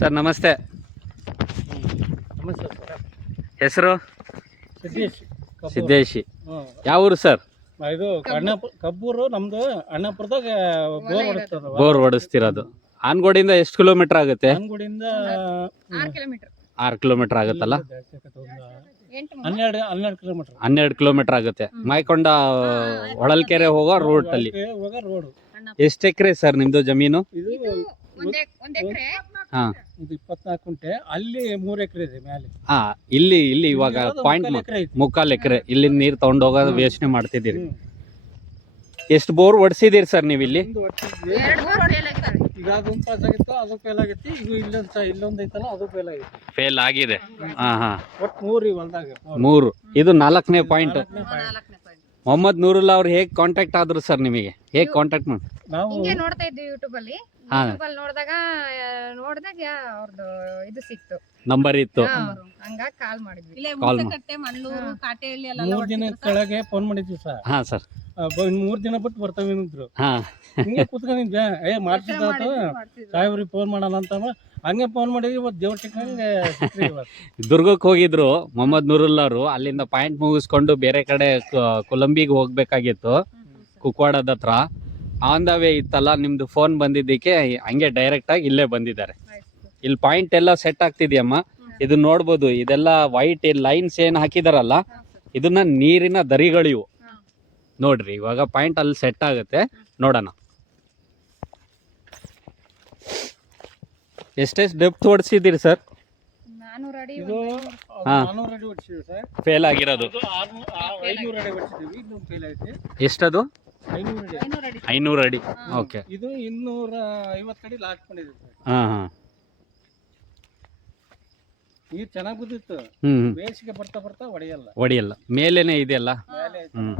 Sir ನಮಸ್ತೆ. ನಮಸ್ತೆ sir. ಹೆಸರು? ಸಿದ್ದೇಶ್. ಸಿದ್ದೇಶಿ. ಯಾವ ಊರು ಸರ್? ಇದು ಕಬ್ಬೂರು. ನಮ್ದು ಅಣ್ಣಪುರದಾಗ ಬೋರ್ ಹೊಡಿಸ್ತಿರೋದು. ಆನ್ಗೋಡಿಂದ ಎಷ್ಟು ಕಿಲೋಮೀಟರ್ ಆಗುತ್ತೆ? ಆನ್ಗೋಡಿಂದ 6 ಕಿಲೋಮೀಟರ್ ಆಗುತ್ತಲ್ಲ. 12 ಕಿಲೋಮೀಟರ್. 12 ಕಿಲೋಮೀಟರ್ ಆಗುತ್ತೆ. ಮಾಯ್ಕೊಂಡ ಹೊಳಲ್ಕೆರೆ ಹೋಗೋ ರೂಟ್ ಅಲ್ಲಿ. ರೋಡ್. ಎಷ್ಟು ಎಕರೆ ಸರ್ ನಿಮ್ದು ಜಮೀನು? ಇದು ಹಾ, 24 ಗುಂಟೆ. ಅಲ್ಲಿ 3 ಎಕರೆ ಇದೆ ಮೇಲೆ. ಹಾ, ಇಲ್ಲಿ ಇವಾಗ ಪಾಯಿಂಟ್ 3/4 ಎಕರೆ. ಇಲ್ಲಿ ನೀರು ತಗೊಂಡು ಹೋಗೋದು ಯೋಚನೆ ಮಾಡ್ತಿದ್ದೀರಿ. ಎಷ್ಟು ಬೋರ್ ಹೊಡ್ಸಿದ್ದೀರಿ ಸರ್ ನೀವು ಇಲ್ಲಿ? ಈಗ ಅದೊಂದು ಪಾಸ್ ಆಗಿತ್ತು, ಅದು ಫೇಲ್ ಆಗಿತ್ತು. ಇದು ಇಲ್ಲೊಂದು ಐತಲ್ಲ, ಅದು ಫೇಲ್ ಆಗಿತ್ತು. ಫೇಲ್ ಆಗಿದೆ. ಹಾ ಹಾ, ಒಟ್ಟು 3 ಹೊಲ್ದಾಗ 3. ಇದು 4ನೇ ಪಾಯಿಂಟ್. ಮೊಹಮ್ಮದ್ ನೂರುಲ್ಲಾ ಅವ್ರು ಹೇಗೆ ಕಾಂಟ್ಯಾಕ್ಟ್ ಆದ್ರು ಸರ್ ನಿಮಗೆ? ಹೇಗೆ ಕಾಂಟ್ಯಾಕ್ಟ್ ಮಾಡಿ? ನಾವು ನೋಡ್ತಾ ಇದ್ವಿ ಯೂಟ್ಯೂಬ್ ಅಲ್ಲಿ ನೋಡಿದಾಗ ಅವ್ರದ್ದು ಇದು ಸಿಕ್ತು, ನಂಬರ್ ಇತ್ತು. ಹಂಗಾಗಿ ಕಾಲ್ ಮಾಡಿದ್ವಿ. ಕಾಲ್ 3 ದಿನ ಕೆಳಗೆ ಫೋನ್ ಮಾಡಿದ್ವಿ ಸರ್. ಹಾ ಸರ್, 3 ದಿನ ಬಿಟ್ಟು ಬರ್ತಾವೆ ಅಂದ್ರು. ಹಾ, ಹಿಂಗೆ ಕುತ್ಕೊಂಡಿದ್ದೆ. ಮಾಡ್ತಿದ್ದಾತು ಸಾಹೇಬ್ರಿಗೆ ಫೋನ್ ಮಾಡೋಣ ಅಂತ ಹಂಗೆ ಫೋನ್ ಮಾಡಿದ್ವಿ. ಇವತ್ತು ದೇವ್ರ ಚಿಕ್ಕಂಗೆ ದುರ್ಗಕ್ಕೆ ಹೋಗಿದ್ರು ಮೊಹಮ್ಮದ್ ನೂರುಲ್ಲಾ ಅವರು. ಅಲ್ಲಿಂದ ಪಾಯಿಂಟ್ ಮುಗಿಸ್ಕೊಂಡು ಬೇರೆ ಕಡೆ ಕೊಲಂಬಿಗೆ ಹೋಗ್ಬೇಕಾಗಿತ್ತು, ಕುಕ್ವಾಡದ ಹತ್ರ. ಆನ್ ದ ವೇ ಇತ್ತಲ್ಲ, ನಿಮ್ದು ಫೋನ್ ಬಂದಿದ್ದಕ್ಕೆ ಹಂಗೆ ಡೈರೆಕ್ಟ್ ಆಗಿ ಇಲ್ಲೇ ಬಂದಿದ್ದಾರೆ. ಇಲ್ಲಿ ಪಾಯಿಂಟ್ ಎಲ್ಲ ಸೆಟ್ ಆಗ್ತಿದ್ಯಮ್ಮ. ಇದು ನೋಡ್ಬೋದು, ಇದೆಲ್ಲ ವೈಟ್ ಲೈನ್ಸ್ ಏನ್ ಹಾಕಿದಾರಲ್ಲ, ಇದನ್ನ ನೀರಿನ ದರಿಗಳಿವು ನೋಡ್ರಿ. ಇವಾಗ ಪಾಯಿಂಟ್ ಅಲ್ಲಿ ಸೆಟ್ ಆಗುತ್ತೆ, ನೋಡೋಣ. ಎಷ್ಟೆಷ್ಟು ಡೆಪ್ತ್ ಹೊಡ್ಸಿದ್ದೀರಿ ಸರ್? 400 ಅಡಿ. ಇದು ಹಾ. 400 ಅಡಿ ಹೊಡ್ಸಿದ್ವಿ ಸರ್. ಫೇಲ್ ಆಗಿರೋದು 500 ಅಡಿ ಹೊಡ್ಸಿದ್ವಿ. ಇದು ಫೇಲ್ ಐತಿ. ಎಷ್ಟದು? 500 ಅಡಿ. 500 ಅಡಿ. ಓಕೆ. ಇದು 250 ಅಡಿ ಲಾಕ್ ಮಾಡಿದ್ವಿ ಸರ್. ಹಾ ಹಾ, ನೀರು ಚೆನ್ನಾಗಿ ಬಿದ್ದಿತ್ತು. ಬೇಸಿಗೆ ಬರ್ತಾ ಬರ್ತಾ ಹೊಡೆಯಲ್ಲ. ಮೇಲೇನೆ ಇದೆಯಲ್ಲ. ಮೇಲೆ ಐತಿ. ಹ್ಮ್.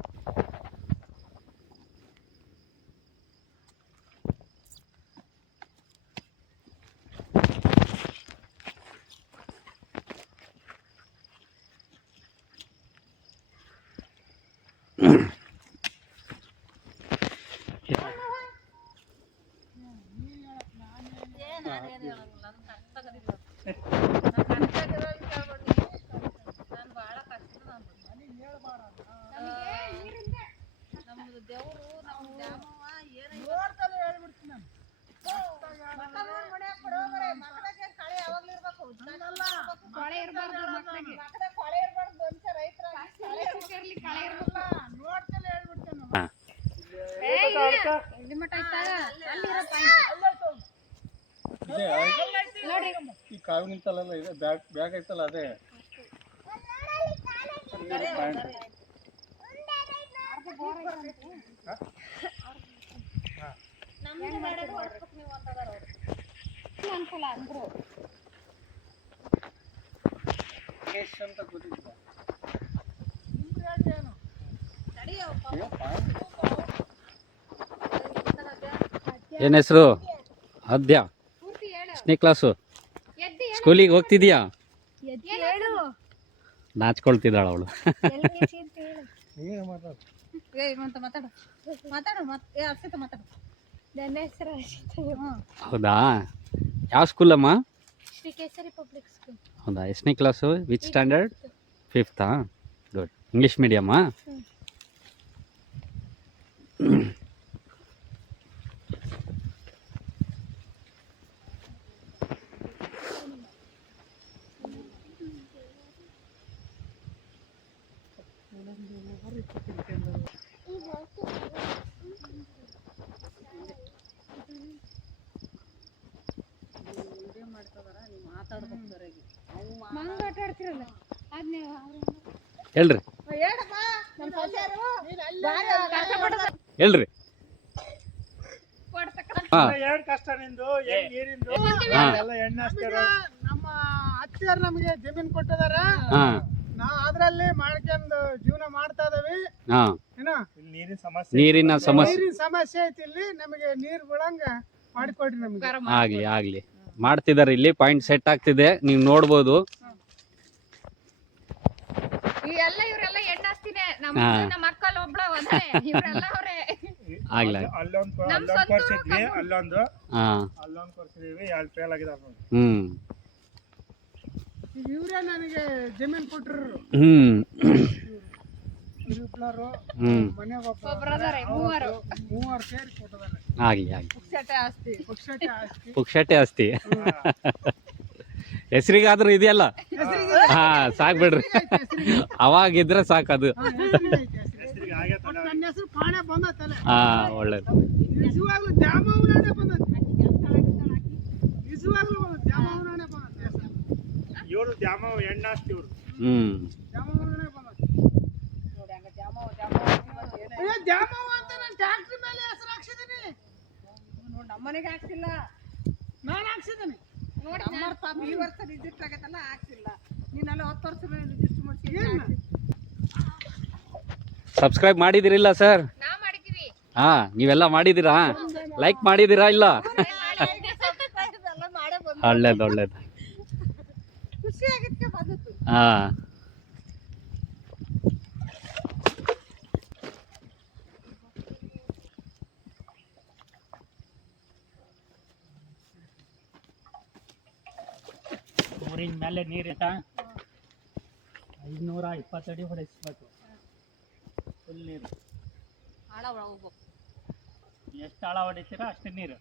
ಈ ಕಾವು ನಿಂತಲ್ಲ, ಇದೆ ಬ್ಯಾಗ್ ಐತಲ್ಲ, ಅದೇ ಅಂತ ಗೊತ್ತಿಲ್ಲ. ಏನ್ ಹೆಸರು? ಅದ್ಯಾ. ಎಷ್ಟನೇ ಕ್ಲಾಸು? ಸ್ಕೂಲಿಗೆ ಹೋಗ್ತಿದ್ಯಾ? ನಾಚ್ಕೊಳ್ತಿದ್ದಾಳ ಅವಳು. ಹೌದಾ? ಯಾವ ಸ್ಕೂಲಮ್ಮ? ಹೌದಾ, ಎಷ್ಟನೇ class? Which standard? 5th. Good. English ಮೀಡಿಯಮ್ಮಾ? ಹೇಳ್ರಿ ಹೇಳ್ರಿ. ಎರಡು ಕಷ್ಟ ನಿಂದು, ನೀರಿಂದು ಎಲ್ಲ ಎಣ್ಣೆ ಹಾಕ್ತಾರ. ನಮ್ಮ ಅತ್ತಿಯರು ನಮಗೆ ಜಮೀನ್ ಕೊಟ್ಟಿದಾರ. ನಾವು ಅದ್ರಲ್ಲಿ ಮಾಡ್ಕೊಂಡು ಜೀವನ ಮಾಡ್ತಾ ಇದೀವಿ. ನೀರಿನ ಸಮಸ್ಯೆ ಐತಿ. ಇಲ್ಲಿ ನಮಗೆ ನೀರ್ ಬಿಡಂಗ ಮಾಡಿಕೊಡ್ರಿ ನಮ್ಗೆ. ಆಗ್ಲಿ ಮಾಡ್ತಿದಾರೆ. ಇಲ್ಲಿ ಪಾಯಿಂಟ್ ಸೆಟ್ ಆಗ್ತಿದೆ, ನೀವು ನೋಡ್ಬೋದು. ಎಲ್ಲ ಇವರೆಲ್ಲ ಹೆಣ್ಣಾಸ್ತಿನೇ ನಮ್ಮ ಅಕ್ಕಲ್ ಒಬ್ಳ ಒಂದೇ ಇವರೆಲ್ಲ ಅವರೇ ಆಗ್ಲ ಅಲ್ಲೊಂದು ಕೊರ್ಸಿದ್ವಿ ಅಲ್ಲೊಂದು ಹಾ ಕೊರ್ಸಿದೀವಿ 2 ಫೇಲ್ ಆಗಿದಾವ ನೋಡಿ. ಇವ್ರೇ ನನಗೆ ಜಮೀನ್ ಕೊಟ್ರು ಇಬ್ಳರು ಮನೆ ಮೂವರು ಸೇರಿ ಕೊಟ್ಟಿದ್ದಾರೆ. ಆಗ್ಲಿ ಆಗ್ಲಿ ಪುಕ್ಷಟೆ ಆಸ್ತಿ ಪುಕ್ಷಟೆ ಆಸ್ತಿ ಹೆಸರಿಗಾದ್ರೂ ಇದೆಯಲ್ಲ ಹಾ ಸಾಕ್ ಬಿಡ್ರಿ ಅವಾಗಿದ್ರೆ ಸಾಕದು. ನನ್ನ ಹೆಸರು ಪಾಣೆ ಬಂದತ್ತಲ್ಲ. ಹಾ ಒಳ್ಳೇದು. ನಿಜವಾಗ್ಲೂ ದ್ಯಾಮವ್ವನೇ ಬಂದತ್ತೆ. ನಿಜವಾಗ್ಲೂ ದ್ಯಾಮವ್ವನೇ ಬಂದತ್ತೆ ಹೆಸರು. ಇವರು ದ್ಯಾಮವ್ವ ಹೆಣ್ಣಾಸ್ತಿ ಇವರು. ದ್ಯಾಮವ್ವನೇ ಬಂದತ್ತೆ. ನೋಡಿ ಹಂಗ ದ್ಯಾಮವ್ವ ಅಂತ ನಾನು ಟ್ಯಾಕ್ಟ್ರಿ ಮೇಲೆ ಹೆಸರು ಹಾಕ್ಸಿದೀನಿ. ನೋಡಿ ನಮ್ಮನೆಗೆ ಹಾಕ್ಸಿಲ್ಲ, ನಾನು ಹಾಕ್ಸಿದ್ದೀನಿ. ನೋಡಿ ಈ ವರ್ಷ ರಿಜಿಸ್ಟರ್ ಆಗತ್ತಲ್ಲ ಹಾಕ್ಸಿಲ್ಲ. ನೀನೆಲ್ಲ 10 ವರ್ಷ ರಿಜಿಸ್ಟರ್ ಮಾಡ್ಸಿದ್ದೀನಿ. ಸಬ್ಸ್ಕ್ರೈಬ್ ಮಾಡಿದಿರಿಲ್ಲ ಸರ್? ನಾವ್ ಮಾಡಿದೀವಿ. ಹಾ ನೀವೆಲ್ಲ ಮಾಡಿದಿರಾ? ಲೈಕ್ ಮಾಡಿದಿರಾ ಇಲ್ಲ? ಒಳ್ಳೇದು ಒಳ್ಳೇದು. ಖುಷಿ ಆಗಿತ್ತು ಬಂದಿತ್ತು. ಹಾ ಊರಿನ ಮೇಲೆ ನೀರಿಟ್ಟ 520 ಅಡಿ ಹೊಡೆಸ್ಬೇಕು. ಫುಲ್ ನೀರು ಎಷ್ಟು ಆಳ ಹೊಡಿತೀರಾ ಅಷ್ಟು ನೀರು.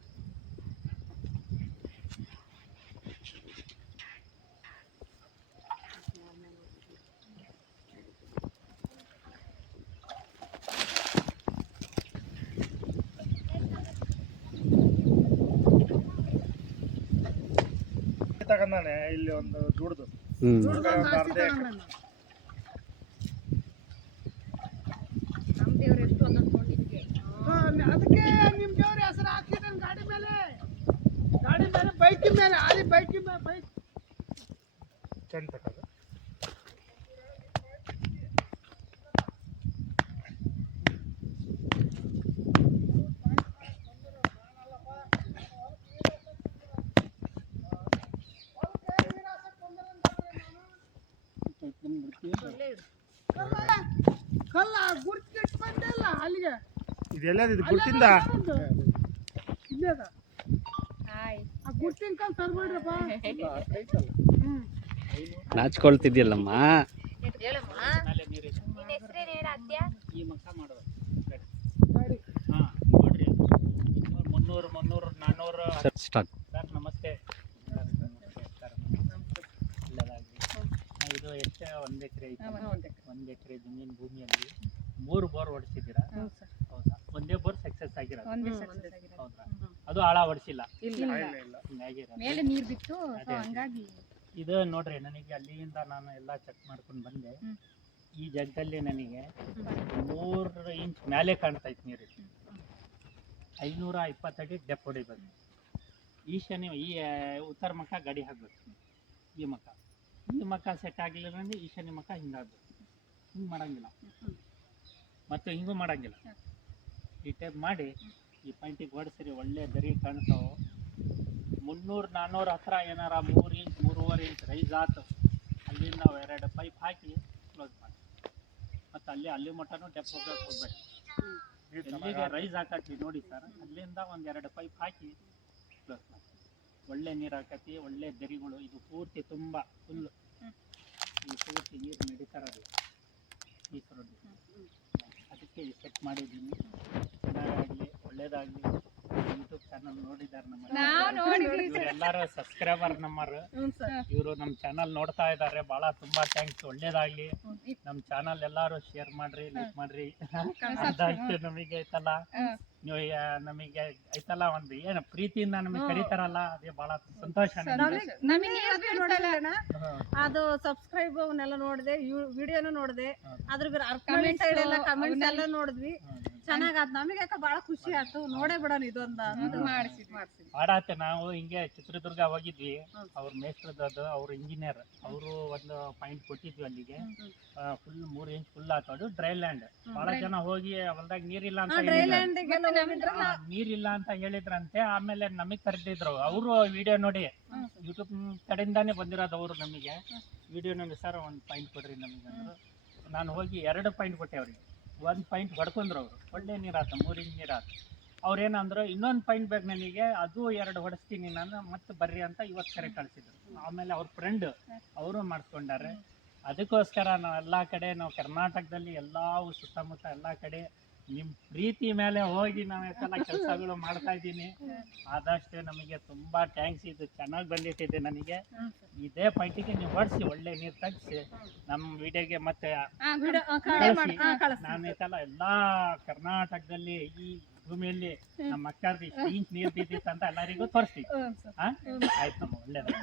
ತಗೊಂಡಾನೆ ಇಲ್ಲಿ ಒಂದು ದುಡ್ದು ಅದಕ್ಕೆ ನಿಮ್ ದೇವ್ರ ಹೆಸರು ಹಾಕಿದ್ದಾನೆ ಗಾಡಿ ಮೇಲೆ ಬೈಕ್ ಮೇಲೆ ಅಲ್ಲಿ ಬೈಕ್ ಚೆಂದ ತಗೊಂಡು ಕಲ್ಲ ಗುರ್ತಿಟ್ಟು ಬಂದಿಲ್ಲ ಅಲ್ಲಿಗೆ. ಇದೆಲ್ಲ ಗುರ್ತಿಂದ ಇಲ್ಲೇ ಅದ. ಆ ಗುರ್ತಿನ ಕಲ್ ತರ್ಬೇಡ್ರಪ್ಪ. ನಾಚ್ಕೊಳ್ತಿದ್ಯಲ್ಲಮ್ಮ. ಈ ಮಕ್ಕ ಮಾಡೋದು ಹಾ ನೋಡ್ರಿ 300 400 ಸ್ಟಾರ್ಟ್. ಸರ್ ನಮಸ್ತೆ. ಇದು ಎಷ್ಟು 1 ಎಕರೆ ಐತೆ. 1 ಎಕರೆ ಜಮೀನು ಭೂಮಿಯಲ್ಲಿ 3 ಬೋರ್ ಹೊಡಿಸಿದ್ದೀರಾ? ಹೌದಾ? ಒಂದೇ ಬೋರ್ ಸಕ್ಸಸ್ ಆಗಿರೋದು? ಹೌದಾ? ಅದು ಆಳ ಹೊಡಿಸಿಲ್ಲ? ಮೇಲೆ ನೀರು ಬಿತ್ತು ಹಂಗಾಗಿ. ಇದು ನೋಡ್ರಿ ನನಗೆ ಅಲ್ಲಿಂದ ನಾನು ಎಲ್ಲ ಚೆಕ್ ಮಾಡ್ಕೊಂಡು ಬಂದೆ. ಈ ಜಾಗದಲ್ಲಿ ನನಗೆ 3 ಇಂಚ್ ಮೇಲೆ ಕಾಣ್ತೈತೆ ನೀರು. 520 ಅಡಿ ಡೆಪ್ ಹೊಡಿಬೇಕು. ಈಶಾನ್ಯ ಈ ಉತ್ತರ ಮಕ್ಕ ಗಾಡಿ ಹಾಕ್ಬೇಕು. ಈ ಮಕ್ಕ ಸೆಟ್ ಆಗಲಿಲ್ಲ ಅಂದ್ರೆ ಈಶಾನ್ಯ ಮಕ್ಕ ಹಿಂಗಾಗ್ಬೇಕು. ಹಿಂಗೆ ಮಾಡಂಗಿಲ್ಲ ಮತ್ತು ಹಿಂಗೂ ಮಾಡಂಗಿಲ್ಲ. ಈ ಟೈಪ್ ಮಾಡಿ ಈ ಪಾಯಿಂಟಿಗೆ ಹೊಡಿಸಿರಿ ಒಳ್ಳೆ ದರಿ ಕಾಣ್ತಾವೆ. 300-400 ಹತ್ರ ಏನಾರ 3 ಇಂಚ್ 3.5 ಇಂಚ್ ರೈಸ್ ಆತು. ಅಲ್ಲಿಂದ 2 ಪೈಪ್ ಹಾಕಿ ಕ್ಲೋಸ್ ಮಾಡಿ. ಮತ್ತು ಅಲ್ಲಿ ಮಟ್ಟನೂ ಡೆಪ್ ಹೋಗಕ್ಕೆ ಹೋಗ್ಬೇಡಿ. ಎಲ್ಲಿಗೆ ರೈಸ್ ಹಾಕತ್ತಿ ನೋಡಿ ಸರ್, ಅಲ್ಲಿಂದ 1-2 ಪೈಪ್ ಹಾಕಿ ಕ್ಲೋಸ್ ಮಾಡಿ. ಒಳ್ಳೆ ನೀರು ಹಾಕತಿ, ಒಳ್ಳೆ ದರಿಗಳು. ಇದು ಪೂರ್ತಿ ತುಂಬ ಫುಲ್ಲು ಈ ಪೂರ್ತಿ ನೀರು ನಡೀತಾರಲ್ಲ ಈ ಥರ. ಅದಕ್ಕೆ ಸೆಟ್ ಮಾಡಿದ್ದೀನಿ. ಚೆನ್ನಾಗಾಗಲಿ, ಒಳ್ಳೇದಾಗಲಿ. ಯೂಟ್ಯೂಬ್ ಚಾನಲ್ ನೋಡಿದ್ದಾರೆ ಎಲ್ಲರೂ ಸಬ್ಸ್ಕ್ರೈಬರ್ ನಮ್ಮರು. ಇವರು ನಮ್ಮ ಚಾನಲ್ ನೋಡ್ತಾ ಇದ್ದಾರೆ. ಭಾಳ ತುಂಬ ಥ್ಯಾಂಕ್ಸ್. ಒಳ್ಳೇದಾಗಲಿ. ನಮ್ಮ ಚಾನಲ್ ಎಲ್ಲರೂ ಶೇರ್ ಮಾಡ್ರಿ, ಲೈಕ್ ಮಾಡ್ರಿ. ಅದಾಯ್ತು ನಮಗೆ ಐತಲ್ಲ, ನೀವು ನಮಗೆ ಐತಲ್ಲ ಒಂದು ಏನು ಪ್ರೀತಿಯಿಂದ ನಮಗೆ ಕರೀತಾರಲ್ಲ, ಅದೇ ಭಾಳ ಸಂತೋಷ. ಅದು ಸಬ್ಸ್ಕ್ರೈಬ್ ಅವನ್ನೆಲ್ಲ ನೋಡಿದೆ, ವಿಡಿಯೋನು ನೋಡಿದೆ, ಅದ್ರ ಕಮೆಂಟ್ಸ್ ಎಲ್ಲ ನೋಡಿದ್ವಿ. ಚೆನ್ನಾಗಾತ್. ನಮಗೆ ಬಹಳ ಖುಷಿ ಆಯ್ತು. ನೋಡೇ ಬಿಡೋಣ ಇದೊಂದು ಮಾಡಾತೆ. ನಾವು ಹಿಂಗೆ ಚಿತ್ರದುರ್ಗ ಹೋಗಿದ್ವಿ. ಅವ್ರ ಮೇಸ್ಟ್ರದ್ದು, ಅವ್ರ ಇಂಜಿನಿಯರ್, ಅವರು ಒಂದು ಪಾಯಿಂಟ್ ಕೊಟ್ಟಿದ್ವಿ ಅಲ್ಲಿಗೆ. ಫುಲ್ 3 ಇಂಚ್ ಫುಲ್ ಆತೋದು ಡ್ರೈ ಲ್ಯಾಂಡ್. ಬಹಳ ಜನ ಹೋಗಿ ಹೊಲ್ದಾಗ ನೀರಿಲ್ಲ ಅಂತ ಹೇಳಿದ್ರಂತೆ. ಆಮೇಲೆ ನಮಗ್ ಕರೆದಿದ್ರು. ಅವರು ವಿಡಿಯೋ ನೋಡಿ ಯೂಟ್ಯೂಬ್ ಕಡೆಯಿಂದಾನೇ ಬಂದಿರೋದು. ಅವರು ನಮಗೆ ವಿಡಿಯೋ ನೋಡಿ ಸರ್ ಒಂದು ಪಾಯಿಂಟ್ ಕೊಡ್ರಿ ನಮಗೆ ಅಂದ್ರು. ನಾನು ಹೋಗಿ 2 ಪಾಯಿಂಟ್ ಕೊಟ್ಟೆ ಅವ್ರಿಗೆ. 1 ಪಾಯಿಂಟ್ ಹೊಡ್ಕೊಂಡ್ರು ಅವರು, ಒಳ್ಳೆ ನೀರಾತು, 3 ಇಂಚ್ ನೀರಾತು. ಅವ್ರೇನಂದ್ರು ಇನ್ನೊಂದು ಪಾಯಿಂಟ್ ಬೇಕು ನನಗೆ, ಅದು 2 ಹೊಡಿಸ್ತೀನಿ ನಾನು, ಮತ್ತೆ ಬರ್ರಿ ಅಂತ ಇವತ್ತು ಕರೆ ಕಳಿಸಿದ್ರು. ಆಮೇಲೆ ಅವ್ರ ಫ್ರೆಂಡ್ ಅವರು ಮಾಡಿಸ್ಕೊಂಡಾರೆ. ಅದಕ್ಕೋಸ್ಕರ ನಾವು ಎಲ್ಲ ಕಡೆ, ನಾವು ಕರ್ನಾಟಕದಲ್ಲಿ ಎಲ್ಲ ಸುತ್ತಮುತ್ತ ಎಲ್ಲ ಕಡೆ ನಿಮ್ಮ ಪ್ರೀತಿ ಮೇಲೆ ಹೋಗಿ ನಾವೆಲ್ಲ ಕೆಲಸಗಳು ಮಾಡ್ತಾ ಇದ್ದೀನಿ. ಆದಷ್ಟು ನಮಗೆ ತುಂಬಾ ಥ್ಯಾಂಕ್ಸ್. ಇದು ಚೆನ್ನಾಗಿ ಬಂದಿಟ್ಟಿದೆ ನನಗೆ. ಇದೇ ಪಾಯಿಂಟಿಗೆ ನೀವು ಹೊಡಿಸಿ, ಒಳ್ಳೆ ನೀರು ತೆಗಿಸಿ ನಮ್ಮ ವಿಡಿಯೋಗೆ ಮತ್ತೆ ನಾನು ಇದೆಲ್ಲ ಎಲ್ಲ ಕರ್ನಾಟಕದಲ್ಲಿ ಈ ಭೂಮಿಯಲ್ಲಿ ನಮ್ಮ ಅಕ್ಕರ್ದು ಇಷ್ಟು ಇಂಚ್ ನೀರು ಬಿದ್ದಿತ್ತು ಅಂತ ಎಲ್ಲರಿಗೂ ತೋರಿಸ್ತೀವಿ. ಆಯ್ತು ನಮ್ಮ ಒಳ್ಳೇದು.